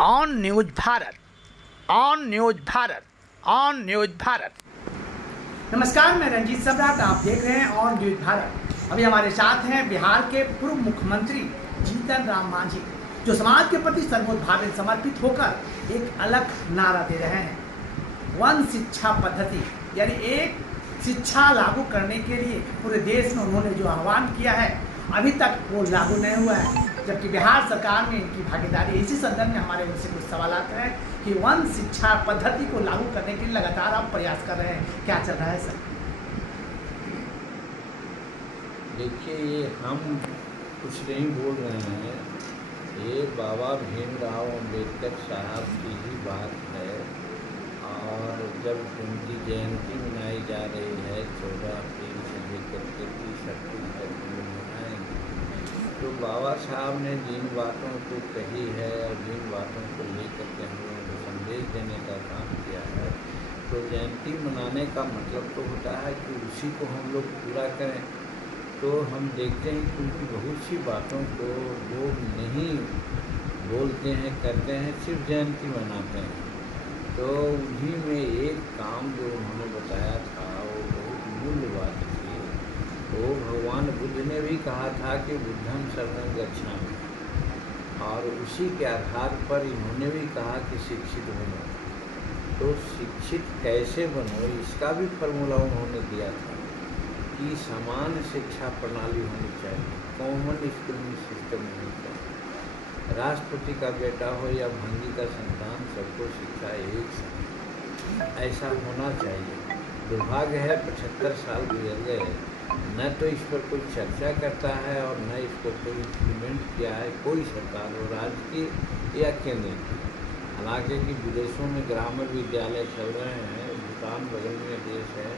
On news Bharat, on news Bharat, on news Bharat. नमस्कार, मैं रंजीत सम्राट, आप देख रहे हैं ऑन न्यूज भारत। अभी हमारे साथ हैं बिहार के पूर्व मुख्यमंत्री जीतन राम मांझी, जो समाज के प्रति सर्वोभावित समर्पित होकर एक अलग नारा दे रहे हैं। वन शिक्षा पद्धति यानी एक शिक्षा लागू करने के लिए पूरे देश में उन्होंने जो आह्वान किया है, अभी तक वो लागू नहीं हुआ है, जबकि बिहार सरकार में इनकी भागीदारी। इसी संदर्भ में हमारे उनसे कुछ सवाल हैं कि वन शिक्षा पद्धति को लागू करने के लिए लगातार आप प्रयास कर रहे हैं, क्या चल रहा है सर? देखिए, ये हम कुछ नहीं बोल रहे हैं, ये बाबा भीमराव अम्बेडकर साहब की ही बात है। और जब उनकी जयंती मनाई जा रही है 14 अप्रैल से लेकर के 30 अप्रैल तक मनाएंगे, तो बाबा साहब ने जिन बातों को कही है और जिन बातों को लेकर के हम लोगों को संदेश देने का काम किया है, तो जयंती मनाने का मतलब तो होता है कि उसी को हम लोग पूरा करें। तो हम देखते हैं कि उनकी बहुत सी बातों को लोग नहीं बोलते हैं, करते हैं, सिर्फ जयंती मनाते हैं। तो उन्हीं में एक काम जो उन्होंने बताया था वो बहुत मूल्य बात थी। वो भगवान बुद्ध ने भी कहा था कि बुद्धम शरणं गच्छामि, और उसी के आधार पर इन्होंने भी कहा कि शिक्षित बनो। तो शिक्षित कैसे बनो, इसका भी फॉर्मूला उन्होंने दिया था कि समान शिक्षा प्रणाली होनी चाहिए, कॉमन स्कूलिंग सिस्टम होनी चाहिए। राष्ट्रपति का बेटा हो या भंगी का संतान, सबको शिक्षा एक समान ऐसा होना चाहिए। दुर्भाग्य है 75 साल गुजर गए, न तो इस पर कोई चर्चा करता है और न इस पर कोई इम्प्लीमेंट किया है कोई सरकार हो, राज्य की या केंद्र की। हालांकि कि विदेशों में ग्रामीण विद्यालय चल रहे हैं, भूटान बगल में देश है,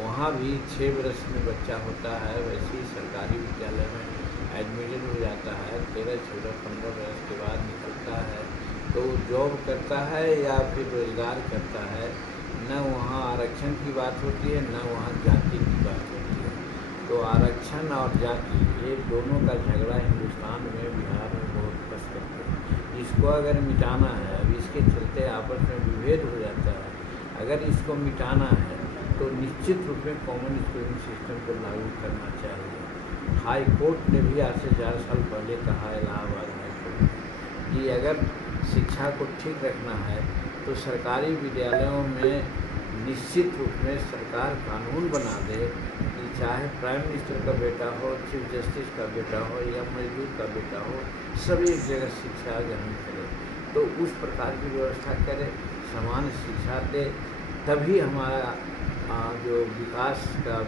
वहाँ भी 6 वर्ष में बच्चा होता है, वैसे ही सरकारी विद्यालय में एडमिशन हो जाता है, 13, 14, 15 वर्ष के बाद निकलता है, तो जॉब करता है या फिर रोजगार करता है। न वहाँ आरक्षण की बात होती है, न वहाँ जाति की बात होती है। तो आरक्षण और जाति, ये दोनों का झगड़ा हिंदुस्तान में, बिहार में बहुत कस करते हैं। इसको अगर मिटाना है, अब इसके चलते आपस में विभेद हो जाता है, अगर इसको मिटाना है तो निश्चित रूप में कॉमन स्कूलिंग सिस्टम को लागू करना चाहिए। हाई कोर्ट ने भी आज से 4 साल पहले कहा, इलाहाबाद हाई कोर्ट, कि अगर शिक्षा को ठीक रखना है तो सरकारी विद्यालयों में निश्चित रूप में सरकार कानून बना दे कि चाहे प्राइम मिनिस्टर का बेटा हो, चीफ जस्टिस का बेटा हो या मजदूर का बेटा हो, सभी एक जगह शिक्षा ग्रहण करें। तो उस प्रकार की व्यवस्था करें, समान शिक्षा दे, तभी हमारा जो विकास का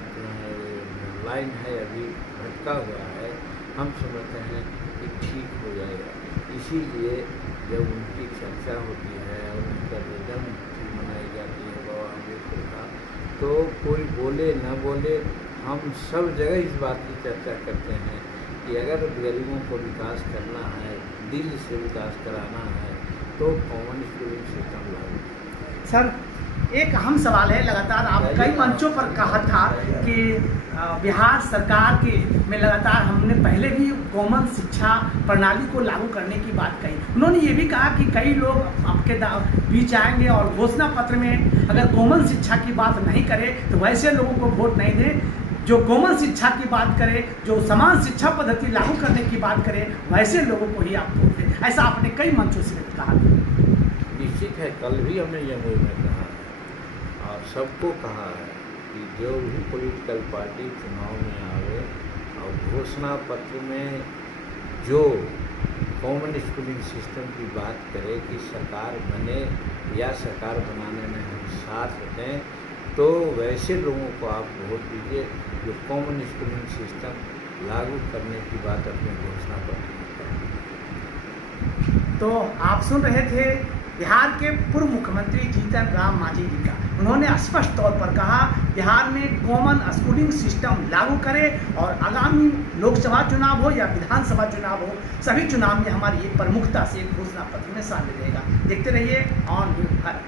लाइन है अभी भटका हुआ है, हम समझते हैं कि ठीक हो जाएगा। इसीलिए जब उनकी चर्चा होती है और उनका जन्म मनाई जाती है बाबा अम्बेडकर का, तो कोई बोले न बोले, हम सब जगह इस बात की चर्चा करते हैं कि अगर गरीबों को विकास करना है, दिल से विकास कराना है, तो कॉमन स्कूलिंग सिस्टम लागू। सर, एक अहम सवाल है, लगातार आप कई मंचों पर कहा था कि बिहार सरकार के में लगातार हमने पहले भी कॉमन शिक्षा प्रणाली को लागू करने की बात कही। उन्होंने ये भी कहा कि कई लोग आपके बीच आएंगे और घोषणा पत्र में अगर कॉमन शिक्षा की बात नहीं करे तो वैसे लोगों को वोट नहीं दें, जो कॉमन शिक्षा की बात करे, जो समान शिक्षा पद्धति लागू करने की बात करे, वैसे लोगों को ही आप वोट दें। ऐसा आपने कई मंचों से कहा था। निश्चित है, कल भी हमने जमुई में कहा और सबको कहा है कि जो भी पॉलिटिकल पार्टी चुनाव में आवे और घोषणा पत्र में जो कॉमन स्कूलिंग सिस्टम की बात करे कि सरकार बने या सरकार बनाने में हम साथ दें, तो वैसे लोगों को आप वोट दीजिए जो कॉमन स्कूलिंग सिस्टम लागू करने की बात अपने घोषणा पत्र में करें। तो आप सुन रहे थे बिहार के पूर्व मुख्यमंत्री जीतन राम मांझी जी का। उन्होंने स्पष्ट तौर पर कहा बिहार में कॉमन स्कूलिंग सिस्टम लागू करें और आगामी लोकसभा चुनाव हो या विधानसभा चुनाव हो, सभी चुनाव में हमारी ये प्रमुखता से एक घोषणा पत्र में शामिल रहेगा। देखते रहिए ऑन न्यूज भारत।